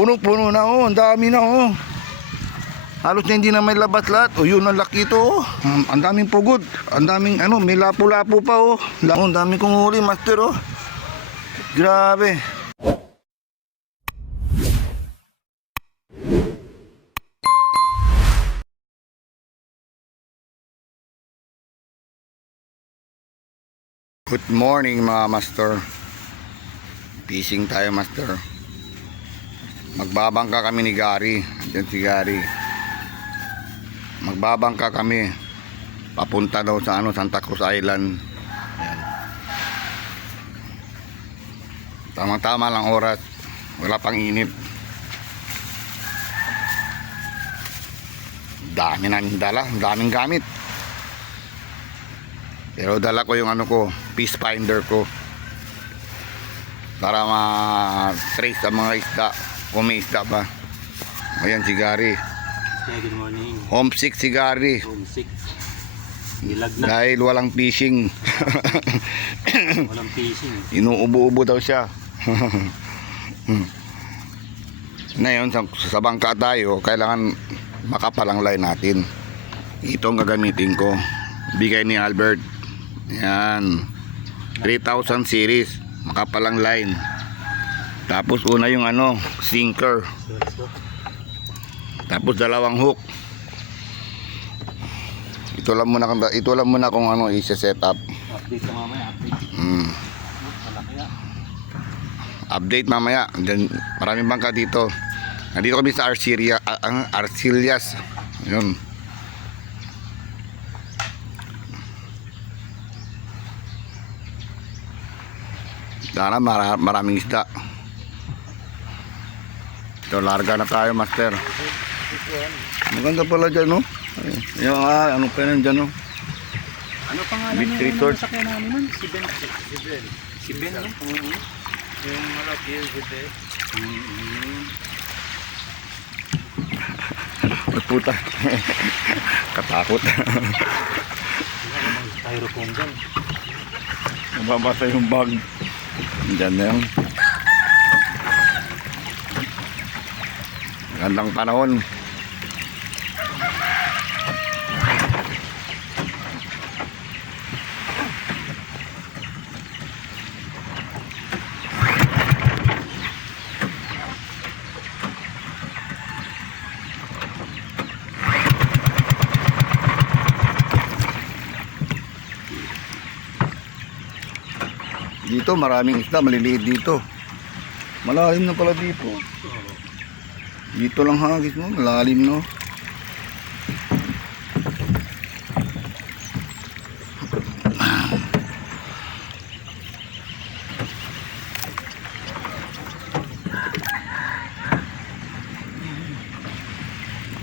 Puno-puno na oh, ang dami na oh. Halos na hindi na may labat lahat. O yun, ang laki ito oh. Ang daming pugod. Ang daming ano, may lapo-lapo pa oh. Ang dami kong huli, master oh. Grabe. Good morning mga master. Fishing tayo master. Magbabangka kami ni Gary. Diyan si Gary. Magbabangka kami. Papunta daw sa ano, Santa Cruz Island. Ayan. Tamang-tama lang oras. Wala pang init. Dami na dala, daming gamit. Pero dala ko yung ano ko, fish finder ko. Para ma-trace ang mga isda. Kung may isda pa. Ayan si Gary. Good morning. Homesick si Gary. Homesick. Nilag na. Dahil walang fishing. Walang fishing. Inuubo-ubo daw siya. Ngayon sa bangka tayo, kailangan makapalang line natin. Ito ang gagamitin ko. Bigay ni Albert. Yan. 3000 series. Makapalang line. Tapos una yung ano, sinker. Tapos dalawang hook. Ito lang muna kung ano i-set up. Update ka mamaya, update. Malaki na. Update mamaya. Diyan, maraming bangka dito. Nandito kami sa Arcillas. Yun. Sana maraming isda. Ito, larga na tayo master. Maganda pala dyan no. Yung ano pa yan dyan no. Ano pangalan Beach niya? Resort. Ano sakyan namin nun? Si Ben. Si Ben, no? Yung malaki yun, si Ben. Puta. Katakot. Styrofoam dyan. Mababasa yung bag. Diyan na yun. Gandang panahon. Dito maraming isda, maliliit dito. Malalim na pala dito. Dito lang hagis mo, malalim no.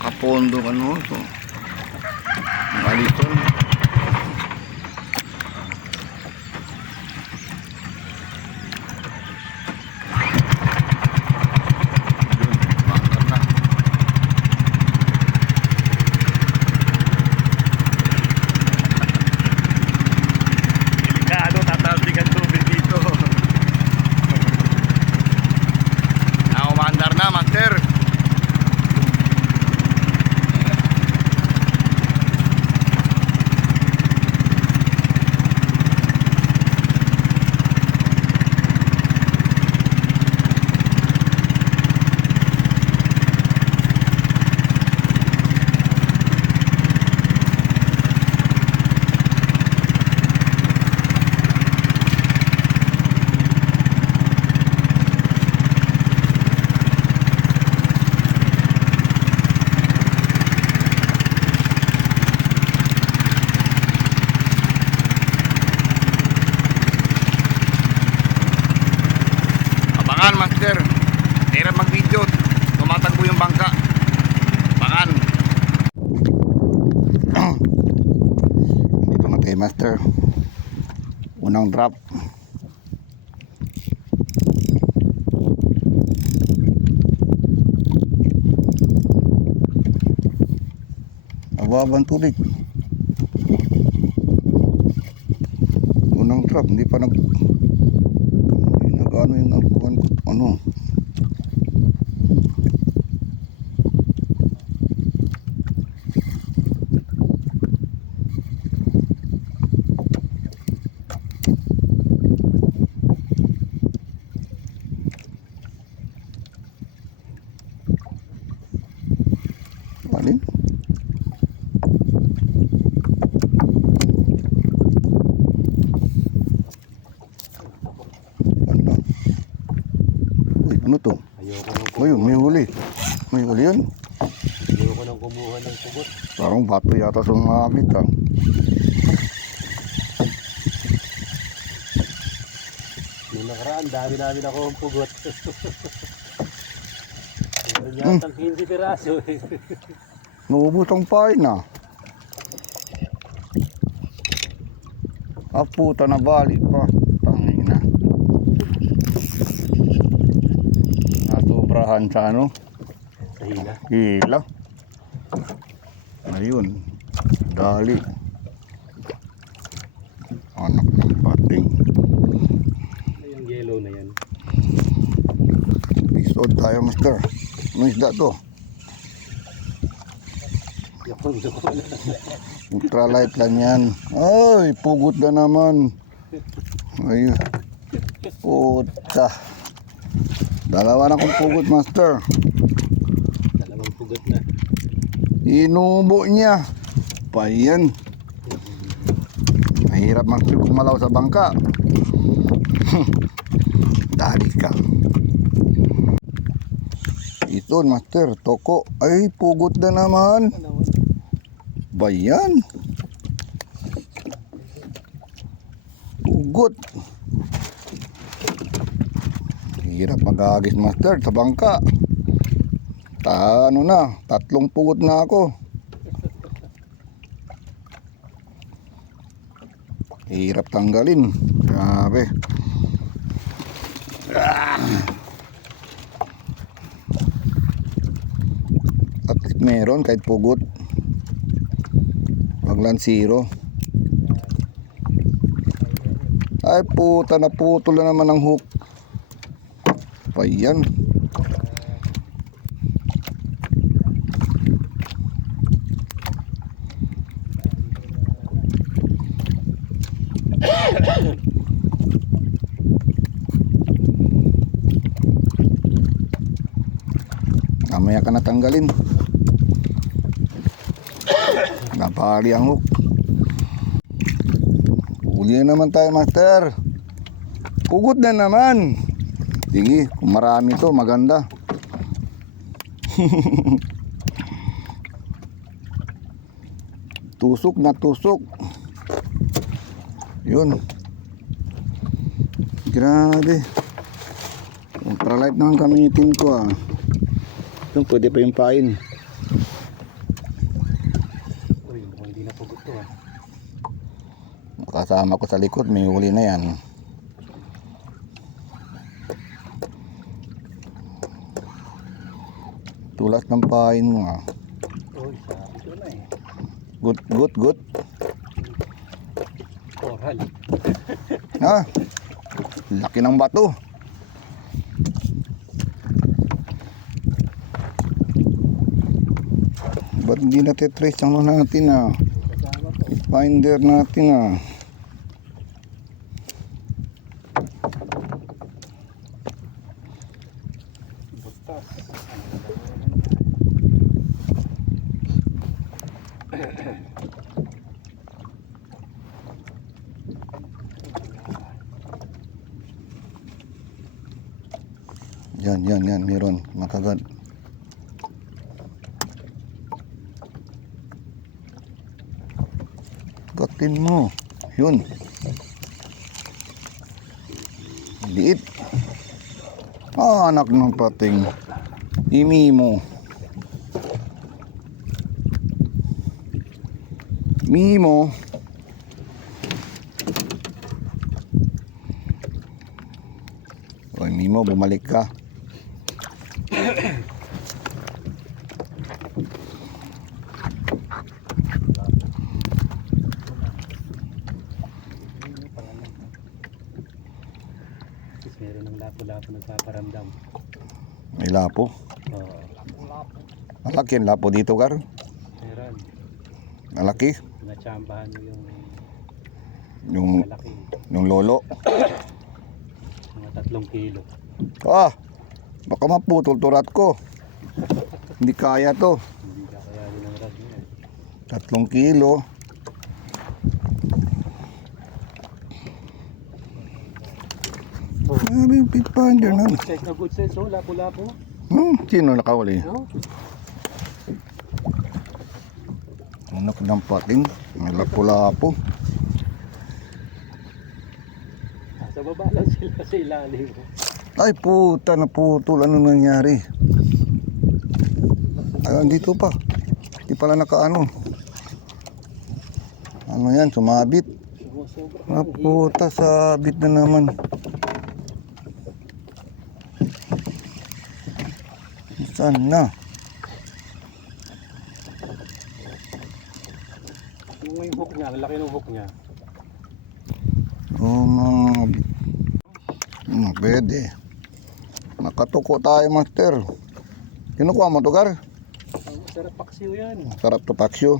Nakapondo ka no to. Nalito. Master, hirap mag-video, tumatagbo yung bangka. Pangan. Dito na tayo master. Unang drop. Ababang tubig. Unang drop, hindi pa ano yung ano Ayun, may huli. May huli yun. Hindi ko nang kumuha ng pugot. Parang bato yata sa mga ha. Nung nakaraan, dami-dami na akong pugot. Meron yatang 15 piraso eh. Naubos ang pain ah. Ah, puta na bali pa. Tangina. Nasubrahan sa ano? Sa hila. Hila. Ayun. Dali. Anak ng pating. Yung yellow na yan. Pisod tayo, master. Ano isda to? Yung doon. Ultralight lang yan. Ay, pugot na naman. Ayun. Puta. Dalawa na kong pugot, master. Dalawang pugot na. Inubo niya. Pa yan. Mahirap master kumalaw sa bangka. Dali ka. Ito, master. Toko. Ay, pugot na naman. Bayan. Pugot. Hirap mag-agis, master, sa bangka. Ano na, 3 pugot na ako. Hirap tanggalin. Grabe. At least meron kahit pugot. Wag lang 0. Ay puta, naputol na naman ang hook. Pa yan. Mamaya ka natanggalin. Napali ang hook. Huli na naman tayo, master. Pugot na naman. Sige, kung marami to, maganda. Tusok na tusok. Yun. Grabe. Ultralight na ang gamitin ko ah. Yun, pwede pa yung pain. Uy, mukhang hindi na pugot to ah. Kasama ko sa likod, may huli na yan. Tulas ng pain mo ah. Uy, sabi ko na eh. Good, good, good. Coral. Ha? Laki ng bato. Ba't hindi natitrace ang ano natin ah? Kasama po. Finder natin ah. Butas. Yan, meron. Makagat. Gatin mo. Yun. Liit. Ah, anak ng pating. Imi mo. Mimo. Oy, Mimo, bumalik ka. Meron ng lapo-lapo nagpaparamdam. May lapo. Oo. Malaki ang lapo dito, Gar. Meron. Malaki. Natsambahan mo Yung, malaki. yung lolo. Mga 3 kilo. Ah, baka maputol turat ko. Hindi kaya to. Hindi ka kaya rin ang rad niya. 3 kilo. Oh. Sabi yung pit finder na. Good size, good size. Oh, lapo-lapo. Sino nakahuli? No? Anak ng pating. May lapu-lapo. Sa baba lang sila sa ilalim. Ay puta, naputol. Ano nangyari? Ay, dito pa. Di pala nakaano. Ano yan, sumabit. Sumusobra. Naputa, sabit na naman. Saan na? Yung hook niya, ang laki ng hook niya. Oh, pwede. Nakatuko tayo, master. Kinukuha mo to, Gar? Sarap paksiw yan. Sarap to, paksyo.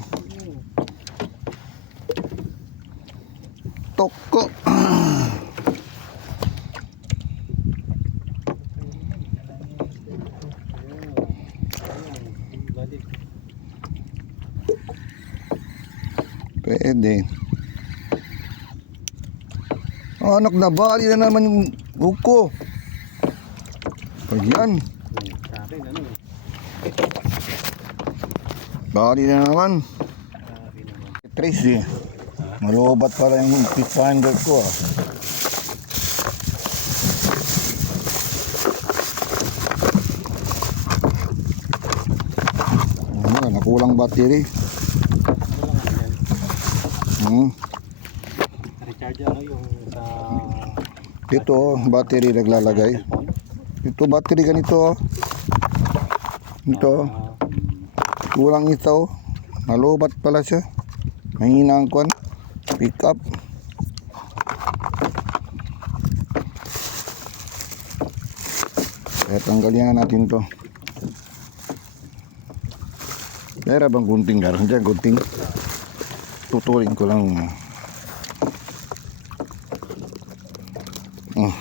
Toko. Balik. Pwede. Oh, anak na, bali na naman yung buko. Ayan. Sa akin, ano eh. Bali na naman. Sabi naman. Tracy. Malubat pala yung fish finder ko ah. Ano, nakulang battery. Wala nga yan. Recharge ano yung sa Ito, battery naglalagay. cellphone. Ito, battery ganito oh. Ito, kulang ito oh. Nalubat pala siya. Mahina ang kwan. Pick up. Kaya tanggalin na natin to. Meron bang gunting garon dyan? Gunting. Tuturin ko lang. Oh.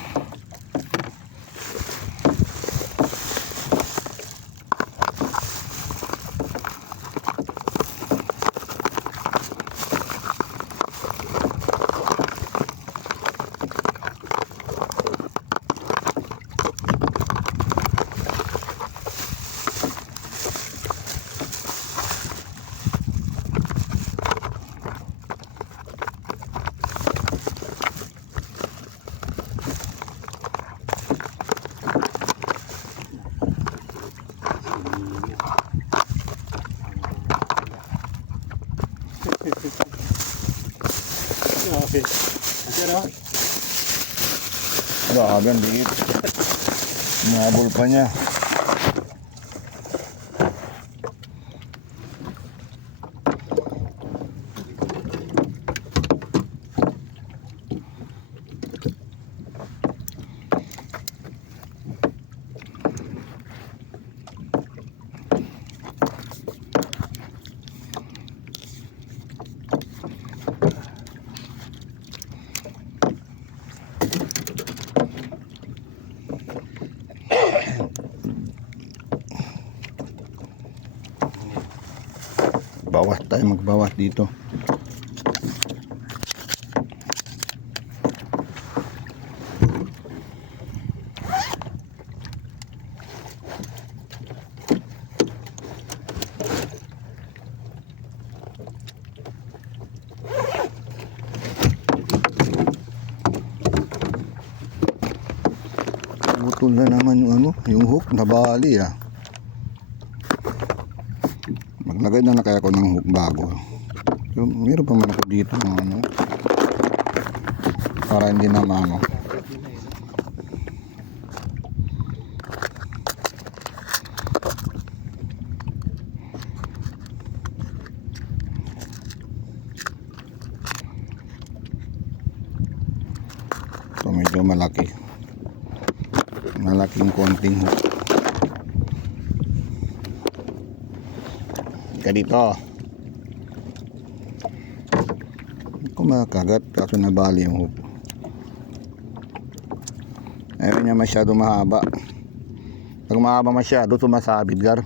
Okay. Pero, Grabe ang liit. Nabol pa niya. Bawas tayo, magbawas dito. Putol na naman yung ano, yung hook na bali ah. Maglagay na kaya ako ng hook bago. So, meron pa man ako dito ng ano. Para hindi na maano. So medyo malaki. Malaking konting hook. Dito kumakagat kaso nabali yung hook. Ayaw niya masyado mahaba. Pag mahaba masyado sumasabit, Gar.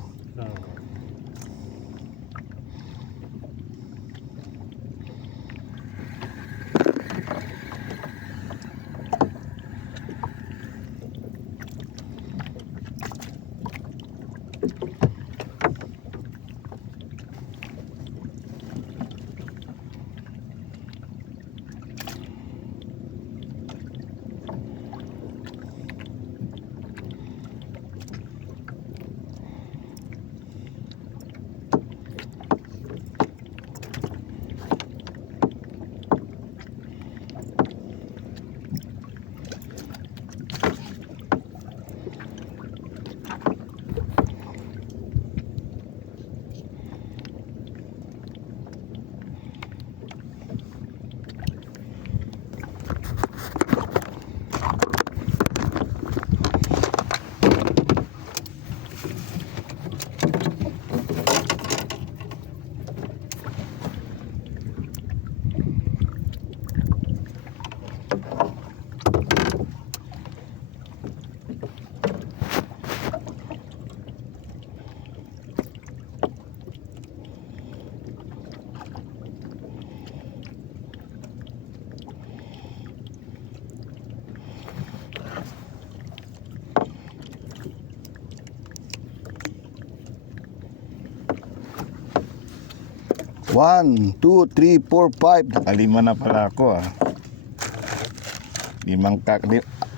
One, two, three, four, five. Nakalima na pala ako ah.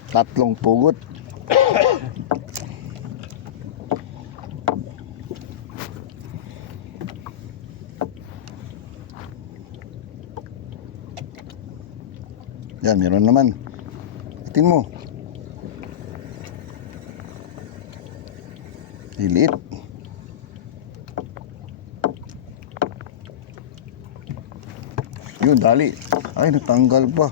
Tatlong pugot. Yan, meron naman. Itin mo. Lilit. Yun, dali. Ay, natanggal pa.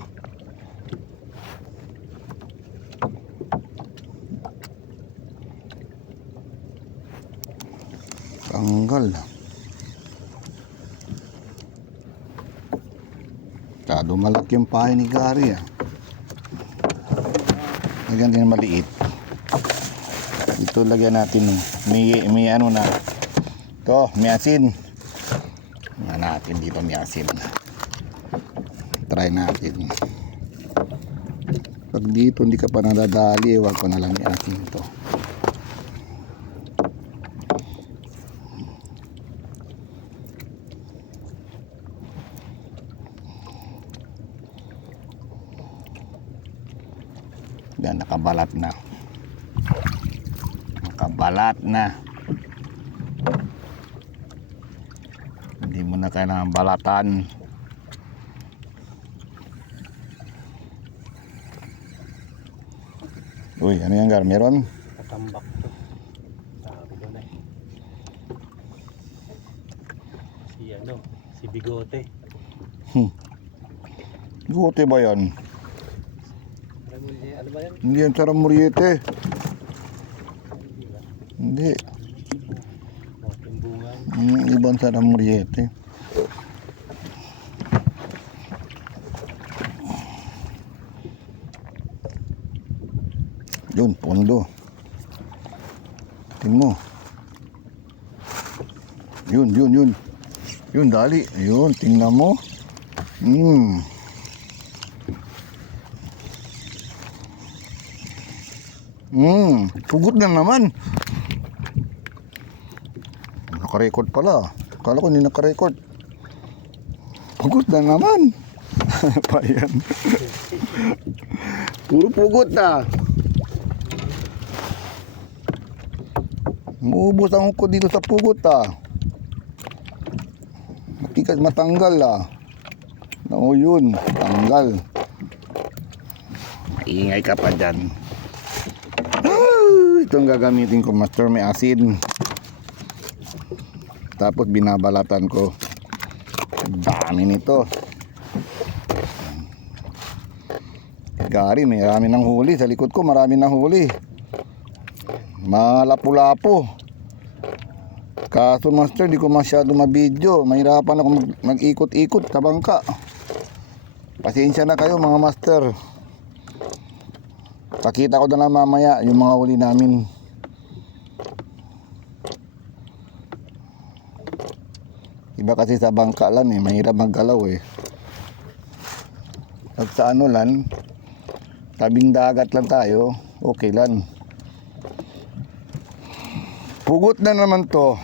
Tanggal. Kado malaki yung pahay ni Gary ah. Lagyan din maliit. Ito lagyan natin. May ano na. Ito, may asin. Nga natin dito may asin. Try natin. Pag dito hindi ka pa nadadali, ewan ko na lang yung asin ito. Yan, nakabalat na. Nakabalat na. Hindi mo na kailangan balatan. Uy, ano yan Gar? Meron? Katambak to. Sabi ko na eh. Si Bigote. Gote ba yan? Ano ba yan? Hindi yan sarang muriete. Hindi. Yung bunga. Ibang sarang muriete. Yun, pondo. Tingnan mo. Yun. Yun, dali. Yun, tingnan mo. Pugot na naman. Naka-record pala. Akala ko hindi naka-record. Pugot na naman. Pa yan. Puro pugot na. Muubos ang ko dito sa pugot ah. Matikas matanggal ah. Oo yun, tanggal. Maingay ka pa dyan. Itong gagamitin ko master, may asin. Tapos binabalatan ko. Dami nito. Gary, marami ng huli. Sa likod ko marami ng huli. Mga lapu-lapo. Kaso master, di ko masyado mabidyo. Mahirapan ako mag-ikot-ikot sa bangka. Pasensya na kayo mga master. Pakita ko na lang mamaya yung mga huli namin. Iba kasi sa bangka lang eh, mahirap maggalaw eh. At sa ano lang, tabing dagat lang tayo, okay lang. Pugot na naman to.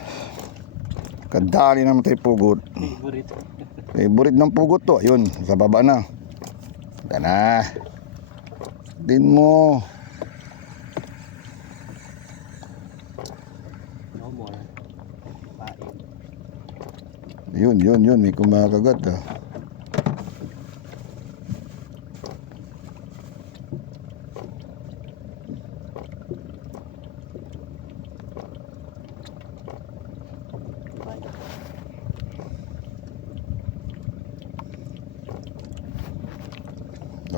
Kadali naman tayo pugot. Favorite. Favorite ng pugot to. Ayun, sa baba na. Yan na. Din mo. No more. Pain. Yun. May kumakagat ah.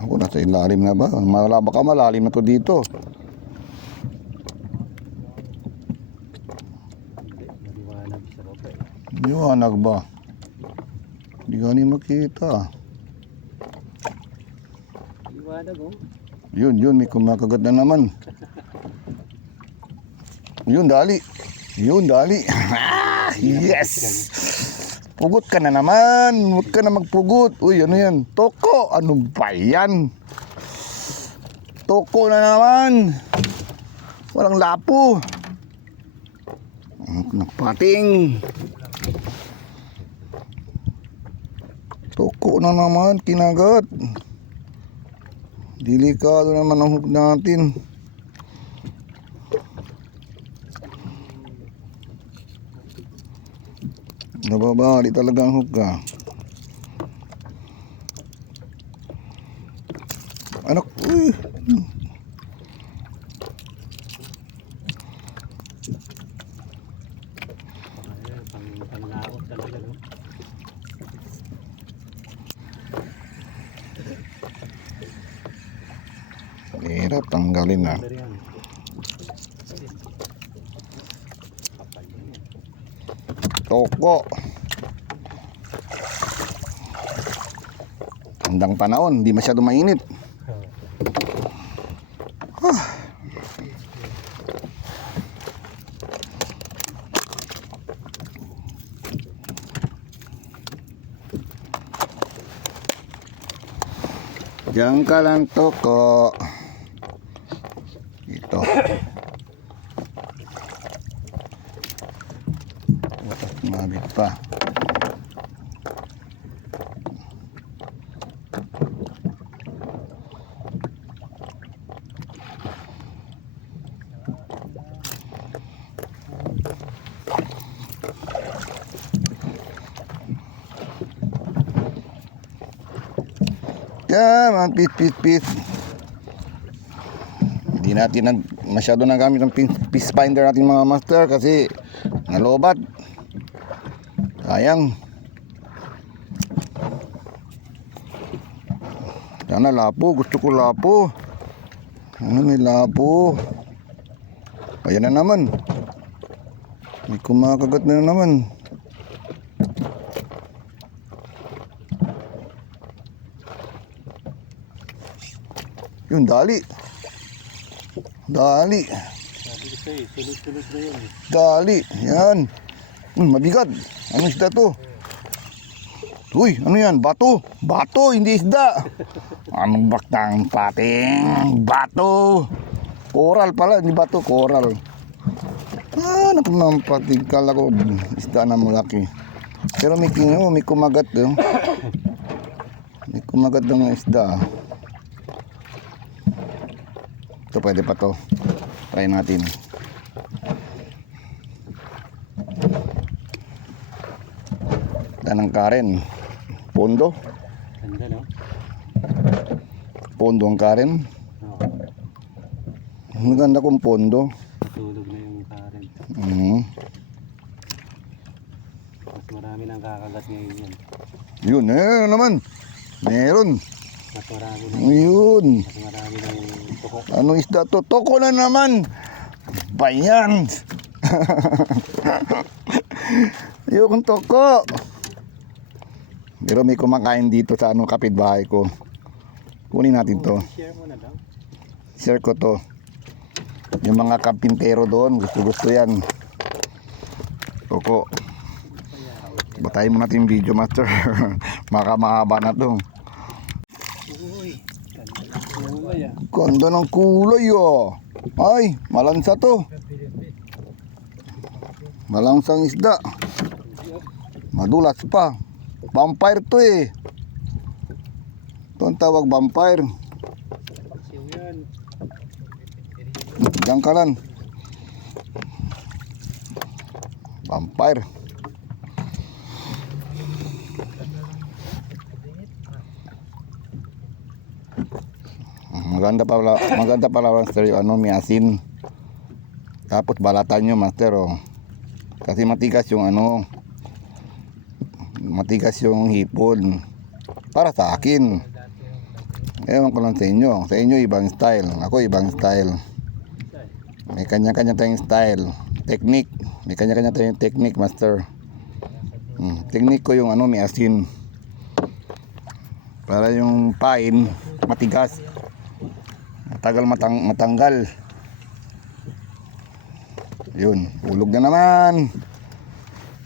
Ako, nasa ilalim na ba? Baka malalim na to dito. Maliwanag sa baba eh. Liwanag ba? Hindi ka ni makita. Maliwanag oh. Yun, may kumakagat na naman. Yun, dali. Yes! Pugot ka na naman. Huwag ka na magpugot. Uy, ano yan? Toko! Ano ba yan? Toko na naman. Walang lapo. Nagpating. Toko na naman. Kinagat. Delikado naman ang hook natin. Nababali talaga ang hook ka. Anak, uy. Panglaot talaga no. Hirap tanggalin na. Pero yan. Kapal yan yan. Toko. Handang panahon, hindi masyado mainit. Diyan ka lang, Toko. Ito. Mabit pa. Yan, pis. Hindi natin masyado nagamit ang fish finder natin mga master kasi nalobat. Sayang. Sana lapo, gusto ko lapo. May lapo. Ayan na naman. May kumakagat na naman. Yun, dali. Sabi ko sa'yo, sulot-sulot na yun. Dali. Yan. Mabigat. Ano isda to? Uy, ano yan? Bato. Bato, hindi isda. Anong baktang pating? Bato. Coral pala, hindi bato. Coral. Anak ng pating. Kala ko isda na malaki. Pero may kumagat. May kumagat ng isda. Ito pwede pa to. Try natin. Tanang Karen. Pondo. Ganda no? Pondo ang Karen. Oo. Maganda kong pondo. Tulog na yung current. Mas marami nang kakagat ngayon yan. Yun, naman. Meron. Mas marami nang tuko. Anong isda to? Toko na naman. Bayan. Yung toko. Pero may kumakain dito sa kapitbahay ko. Kunin natin to. Share mo na lang. Share ko to. Yung mga kampintero doon, gusto yan. Toko. Batayin mo natin yung video, master. Mahaba na to. Uy, ganda ng kulay ah. Ganda ng kulay, oh. Ay, malansa to. Malangsang isda. Madulas pa. Vampire to eh. Ito ang tawag vampire. Diyan ka lang. Vampire. Maganda pala master yung ano, may asin. Tapos balatan nyo master oh. Kasi matigas yung ano, matigas yung hipon. Para sa akin. Ewan ko lang sa inyo. Sa inyo ibang style. Ako ibang style. May kanya-kanya tayong style. Technique. May kanya-kanya tayong technique master. Technique ko yung ano, may asin. Para yung pain matigas. Matagal matanggal. Yun, ulog na naman.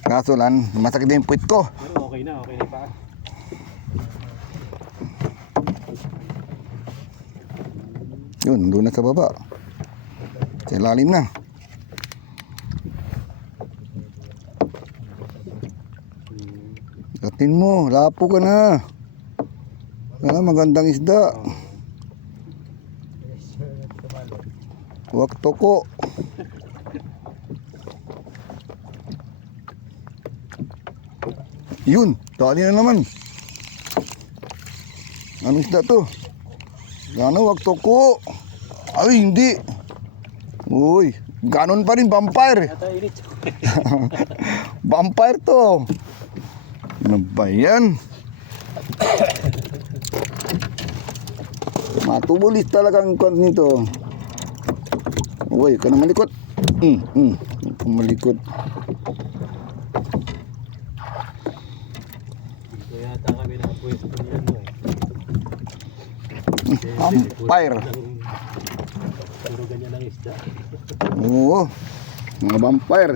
Kaso lang, masakit na yung puwit ko. Pero okay na pa. Yun, doon na sa baba. Sa ilalim na. Datin mo, lapo ka na. Magandang isda. Huwag toko. Yun, tali na naman. Ano isda to? Gano, huwag toko. Ay, hindi. Uy, ganon pa rin, vampire. Vampire to. Ano ba yan? Matubulis talagang kont nito. Uy, ka na malikot. Malikot. Dito yata kami nakapwesto niyan mo eh. Vampire. Puro ganyan ang isda. Oo, mga vampire.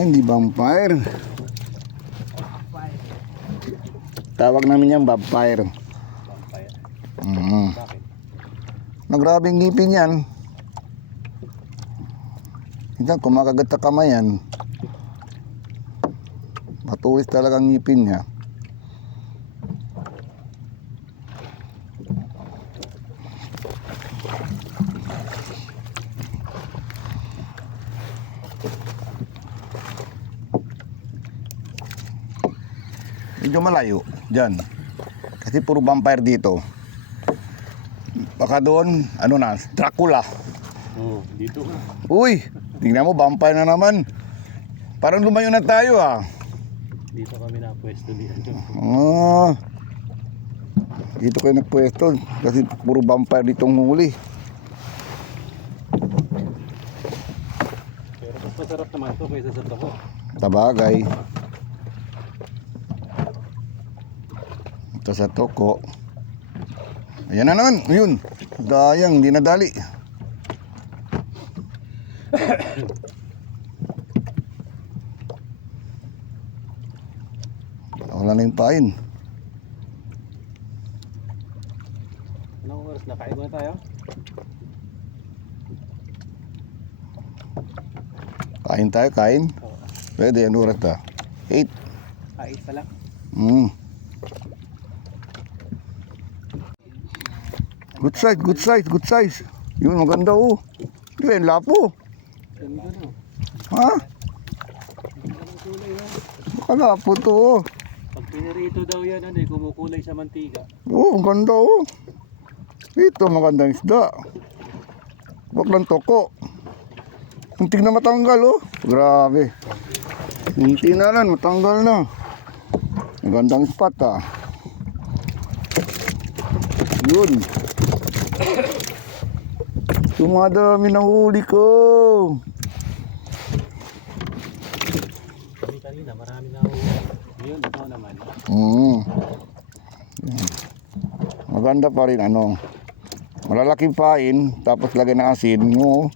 Hindi vampire. Tawag namin yan vampire. Bakit? Nagrabing ngipin yan. Hindi, kumakagat sa kamay yan. Matulis talagang ngipin niya. Medyo malayo dyan. Kasi puro vampire dito. Baka doon, ano na, Dracula. Oo, dito ka. Uy, tingnan mo, vampire na naman. Parang lumayo na tayo ah. Dito kami nakapwesto dito. Dito kayo nagpwesto. Kasi puro vampire ditong huli. Pero mas masarap naman ito kaysa sa toko. Tabagay. Ito sa toko. Ayan na naman. Yun. Dayang, hindi nadali. Wala na yung pain. Anong oras na? Kain muna tayo? Kain tayo, kain. Oo. Pwede, ano oras na? 8. Kain pa lang. Good size, good size, good size. Yun, maganda oh. Yun, lapo. Ganda no. Ha? Ang kulay no. Baka lapo to oh. Pag pinirito daw yan, ano eh, kumukulay sa mantiga. Oh, ang ganda oh. Ito, magandang isda. Baklang toko. Muntik na matanggal oh. Grabe. Hindi na lang, matanggal na. Magandang spot ah. Yun. Tumadami ng huli ko. Kanina, marami na ako. Ngayon, ito naman. Maganda pa rin ano. Malalaking pain, tapos lagyan ng asin mo.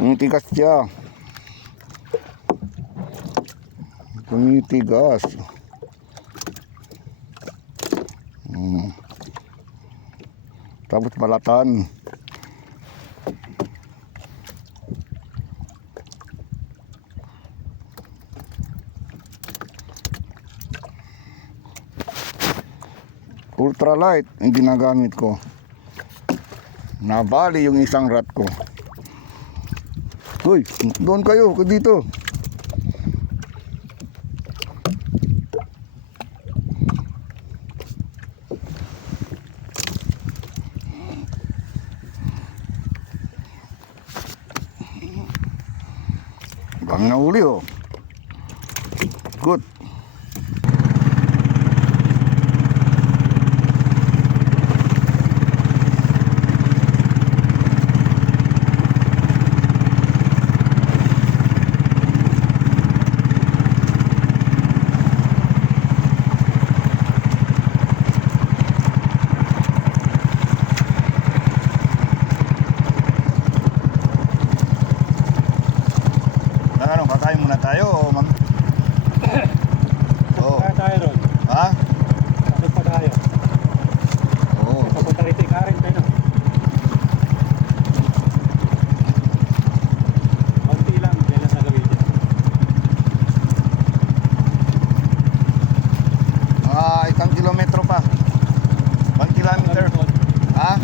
Tumitigas siya. Tumitigas. Tapos balatan. Ultralight ang ginagamit ko. Nabali yung isang rat ko. Uy, doon kayo, dito. Bang na uli oh. Good. Ano, kakain muna tayo o ma'am? Oo. Kaya tayo ron. Ha? Ano pa tayo? Oo. Papunta rito ka rin tayo. Konti lang, dahil lang sa gawin dyan. Isang kilometro pa. 1 kilometer. Ha?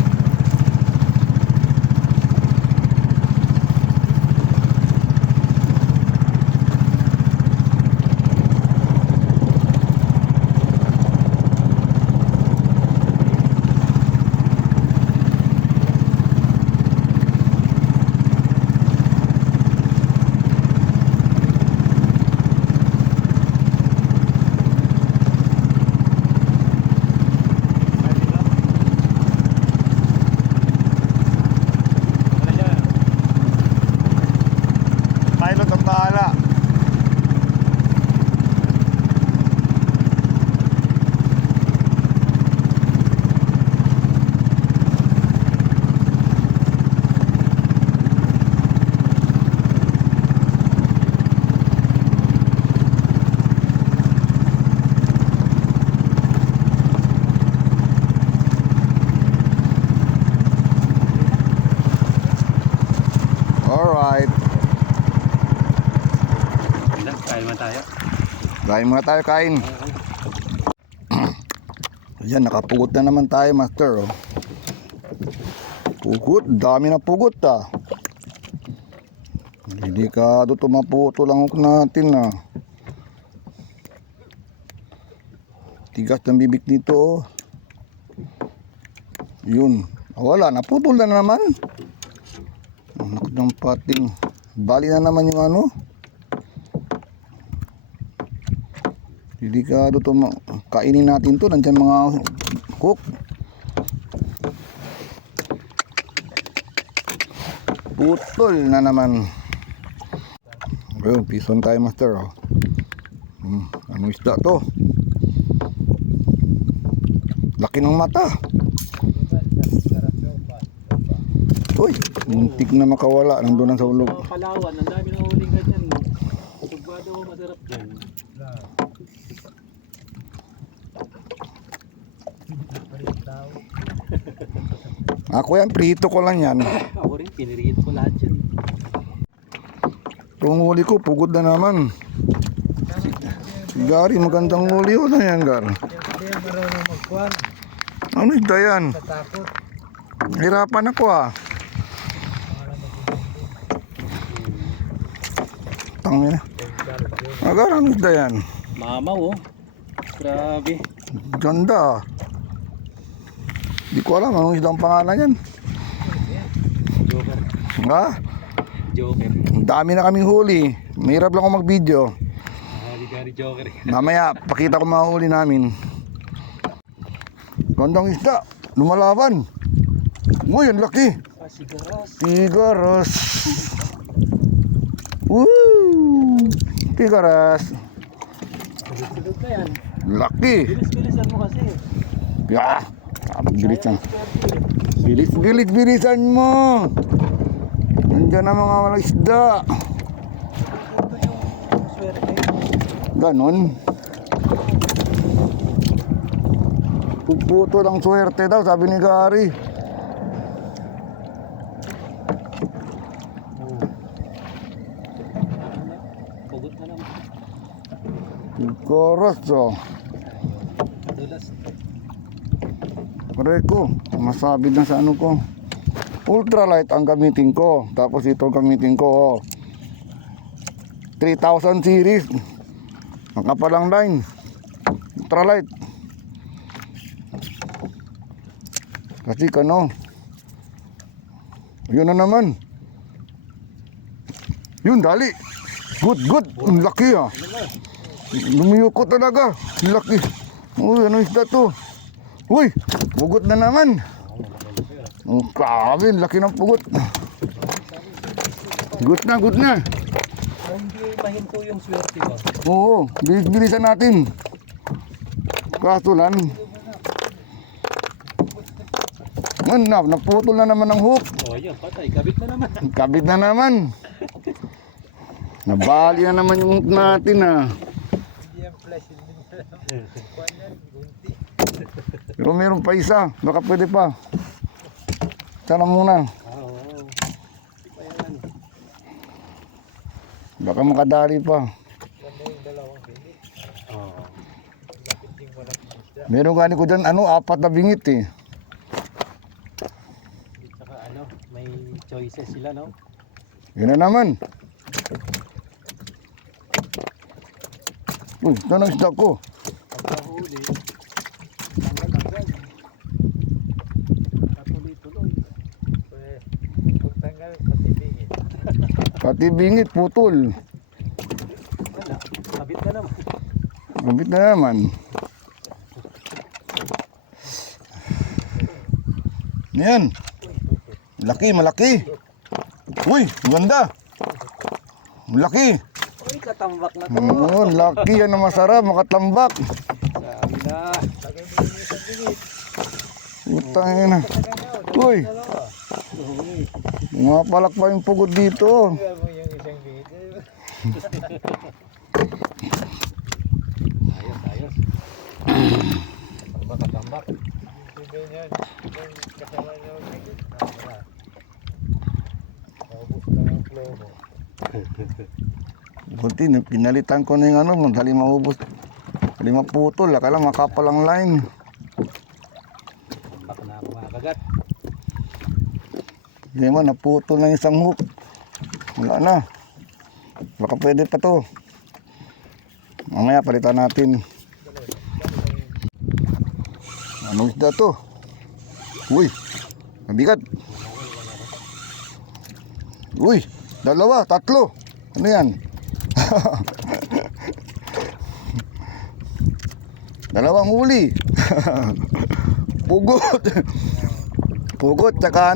Pilot ang bahala. Alright. Kain man tayo. Kain muna tayo, kain. Ayan, nakapugot na naman tayo, master. Oh. Pugot, dami na pugot ah. Delikado ito, maputo lang natin ah. Tigas ng bibig dito oh. Yun, wala, naputol na naman. Anak ng pating. Bali na naman yung ano. Delikado to, kainin natin to, nandyan mga cook. Putol na naman. Ayun, pison tayo master oh. Ano isda to? Laki ng mata. Uy, muntik na makawala, nandun na sa ulog. Sa Palawan, ang dami na huling ganyan. Sugbado mo, masarap dyan. Ako yan, prito ko lang yan. Ako rin, piniriit ko lahat yan. Itong huli ko, pugod na naman. Si Gary, magandang huli yun na yan, Gar. Hindi, marunong magkuhan. Ano isda yan? Natakot. Hirapan ako ah. Tangina. Gar, ano isda yan? Mamaw oh. Grabe. Ganda ah. Di ko alam anong isdang pangalan yan. Joker. Ha? Joker. Ang dami na kaming huli. Mahirap lang ako mag-video. Hali-gari Joker. Mamaya, pakita ko mga huli namin. Gandang isda. Lumalaban. Uy, ang laki. Sigaras. Tigaras. Woo! Tigaras. Silog na yan. Laki. Bilis-bilisan mo kasi. Ya. Bilisan. Bilisan mo. Nandiyan na mga walang isda. Ito yung swerte. Ganon. Puputo lang swerte daw, sabi ni Gary. Doros, oh. Correct ko. Masabi na sa ano ko. Ultralight ang gamitin ko. Tapos ito gamitin ko, oh. 3000 series. Ang kapalang line. Ultralight. Kasi kano. Yun na naman. Yun, dali. Good. Ang laki, ah. Lumiyo ko talaga. Ang laki. Uy, ano isda to? Uy, pugot na naman. Oh, grabe, laki ng pugot. Good na. Hindi mahinto yung swerte ba? Oo, bilisan natin. Kaso lang. Naputol na naman ang hook. Oh, yan, patay. Kabit na naman. Kabit na naman. Nabali na naman yung hook natin, ah. Hindi yan flash. Pero meron pa isa. Baka pwede pa. Sana muna. Oo. Baka makadali pa. Oo. Meron gani ko dyan, 4 na bingit eh. Saka may choices sila, no? Yun na naman. Uy, ito na isda ko. Pagkahuli, tanggal. Katuloy-tuloy. Pagtanggal, patibingin. Pati bingit, putol. Wala, kabit na naman. Gabit na naman. Yan. Malaki. Uy, ganda. Malaki. Uy, katambak na to. Oo, laki. Yan ang masarap, makatambak. Sabi na. Lagay mo yung isang bingit. Utang na. Uy, mga palak pa yung pugod dito. Lagay mo yung isang bingit. Ayos. Katambak. Sabi niya, kasama niya yung bingit. Naubos lang ang flow mo. Buti, pinalitan ko na yung madali maubos. Madali maputol, akala makapal ang line. Baka na ako makagat. Hindi mo, naputol na yung isang hook. Wala na. Baka pwede pa to. Mamaya palitan natin. Anong isda to? Uy, mabigat. Uy, 2, 3. Ano yan? 2 huli. Pugot. Pugot tsaka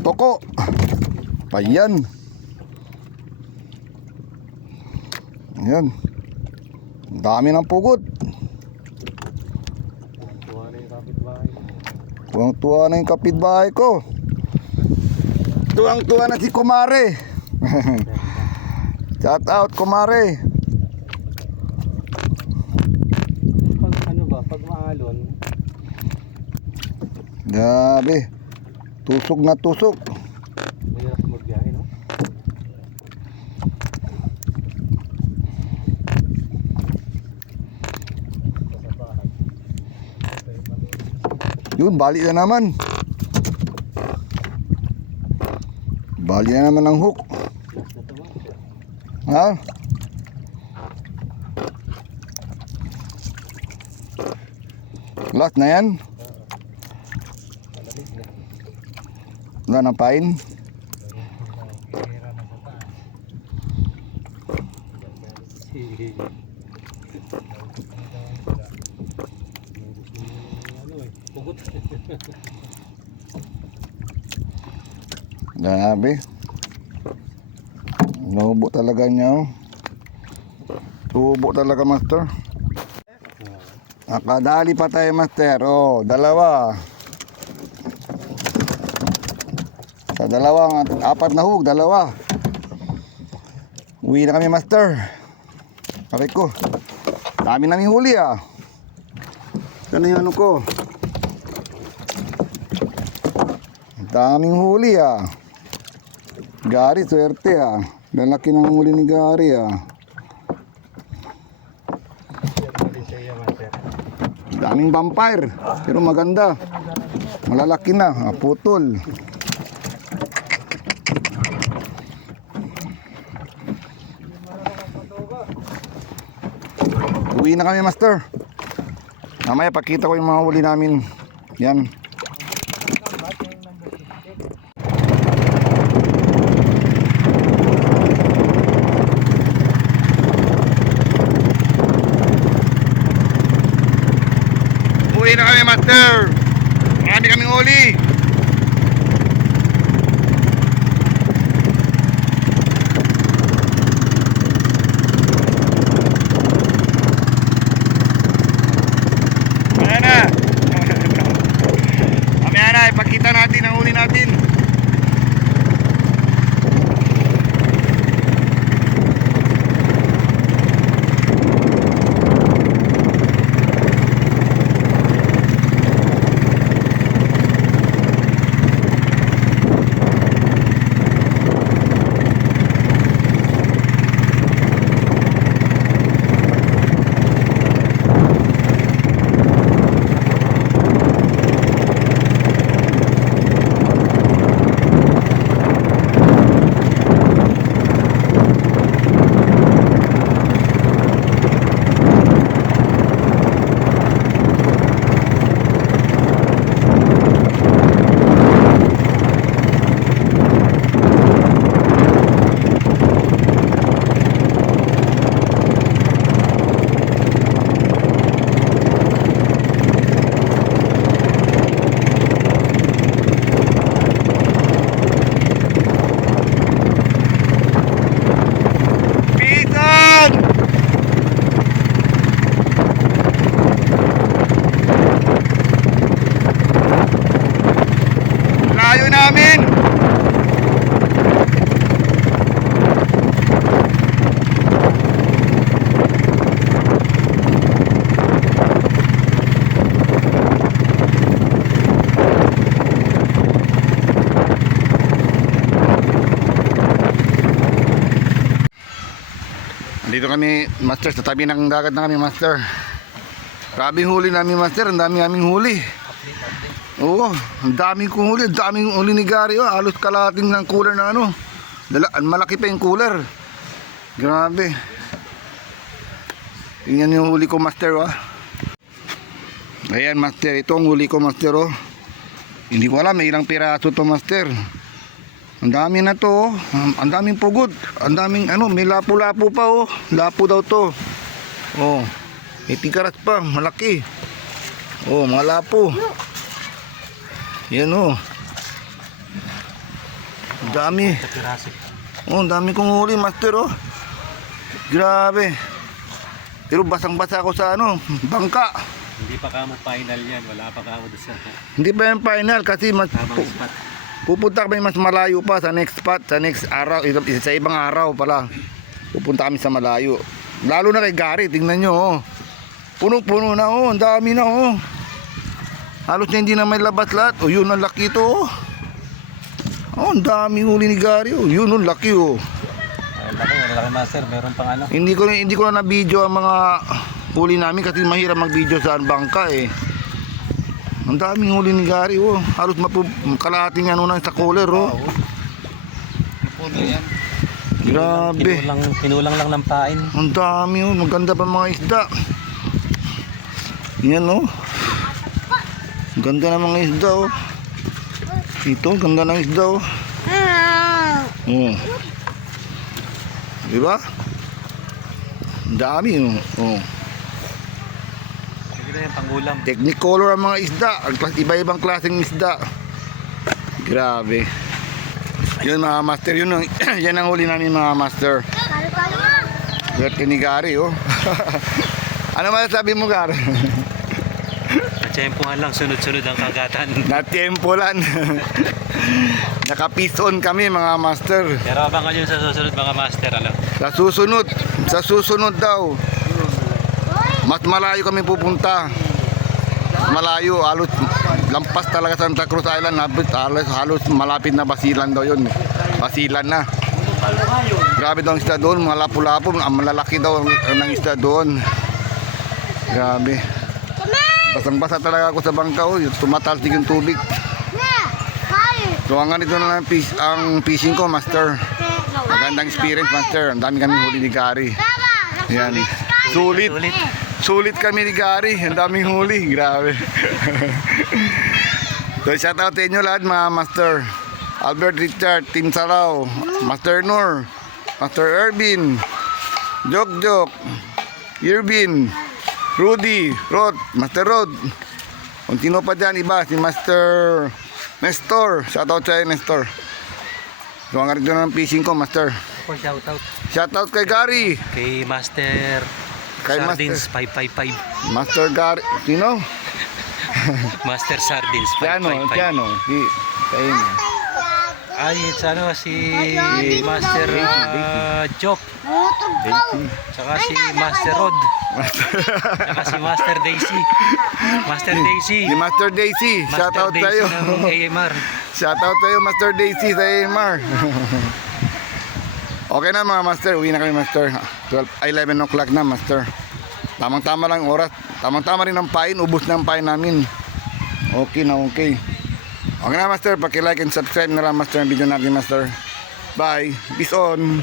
toko. Payan. Ayan. Ang dami ng pugot. Tuwa na yung kapitbahay. Tuwang-tuwa na yung kapitbahay ko. Tuwang-tuwa na si Kumare. Shout out, Kumare. Pag maalon, Grabe. Tusok na tusok. mahirap magbiyahe, no? Yun, bali na naman. Bali na naman ang hook. Ha? Last na yan? Wala nang pain? Pugot. Grabe. Nubo talaga niya. Oh. Tubo talaga, master. Nakadali pa tayo, master. Oh, 2. Sa 4 na hug, 2. Uwi na kami, master. Pakit ko. Dami namin huli, ah. Ano yung ko? Daming huli, ah. Gary, swerte, ah. Lalaki ng huli ni Gary, ah. Kaming vampire. Pero maganda. Malalaki na. Putol. Uwi na kami, master. Mamaya pakita ko yung mga huli namin. Yan. Uwi na kami, master. Marami kaming huli. Ayan na. Mamaya na, ipakita natin ang huli natin. Layo namin. Dito kami, master, sa tabi ng dagat na kami, master. Grabe huli namin, master. Ang dami naming huli. Oo, ang daming kong huli. Ang daming huli ni Gary. Oh. Halos kalating ng cooler na ano. Malaki pa yung cooler. Grabe. Tingnan yung huli ko, master. Oh. Ayan, master. Ito ang huli ko, master. Oh. Hindi ko alam, may ilang piraso to, master. Ang dami na to. Oh. Ang daming pugod. Ang daming ano, may lapu-lapu pa. Oh. Lapu daw to. Oh. May tigaras pa, malaki. Oh, mga lapu. Yan oh. Ang dami. Oh, ang dami kong huli, master oh. Grabe. Pero basang-basa ako sa ano, bangka. Hindi pa kamo final yan. Wala pa kamo doon sa Hindi pa yung final kasi tamang spot. pupunta kami mas malayo pa sa next spot, sa next araw, sa ibang araw pala. Pupunta kami sa malayo. Lalo na kay Gary, tingnan nyo oh. Puno-puno na oh, ang dami na oh. Halos na hindi na may labas lahat. O yun ang laki ito oh. Oh, ang daming huli ni Gary oh. Yun ang laki oh. Laki master, meron pang ano. Hindi ko na na-video ang mga huli namin kasi mahirap mag-video sa bangka eh. Ang daming huli ni Gary oh. Halos kalahating ano na sa cooler oh. Puno yan. Grabe. Pinulang lang ng pain. Ang dami oh. Maganda pa mga isda. Yan oh. Ganda ng mga isda oh. Ito, ganda ng isda oh. Oh. Diba? Ang dami oh. Oh. Ito yung pangulam. Technicolor ang mga isda. Iba-ibang klaseng isda. Grabe. Yun mga master. Yun, yan ang huli namin mga master. Swerte ni Gary oh. Ano masasabi mo, Gary? Natsyempohan lang, sunod-sunod ang kagatan. Natempolan. Naka-piece-on kami mga master. Pero abangan nyo sa susunod mga master, ano? Sa susunod daw. Mas malayo kami pupunta. Malayo, halos lampas talaga Santa Cruz Island. Halos malapit na Basilan daw yun. Basilan na. Grabe daw ang isda doon, mga lapu-lapu. Ang malalaki daw ng isda doon. Grabe. Basang-basa talaga ako sa bangka. Oh. Tumatalsik yung tubig. So hanggang dito na lang ang fishing ko, master. Magandang experience, master. Ang dami kami huli ni Gary. Yan. Sulit. Sulit kami ni Gary. Ang daming huli. Grabe. So shout out sa inyo lahat mga master. Albert Richard, Tim Salaw, Master Nur, Master Ervin, Jok, Irvin, Rudy, Rod, Master Rod. Kung sino pa dyan iba, si Master Nestor. Shout out sa'yo, Nestor. So ang rin ng fishing ko, Master. Shout out Shout out kay Gary. kay Master Kay Sardines 555. Master Gary. Sino? Master Sardines Piano, 555. piano. Si, kayo. Ay, it's ano si Master Joke. Daisy. Tsaka si Master Rod. Tsaka si Master Daisy. Master Daisy. Si Master Daisy. Shout Master out Daisy sa'yo. ng AMR. Shout out sa'yo, Master Daisy sa AMR. Okay na mga master, uwi na kami master. 11 o'clock na master. Tamang-tama lang oras. Tamang-tama rin ang pain, ubos na ang pain namin. Okay na, okay. Okay na master, paki-like and subscribe na lang master ang video natin master. Bye, peace on.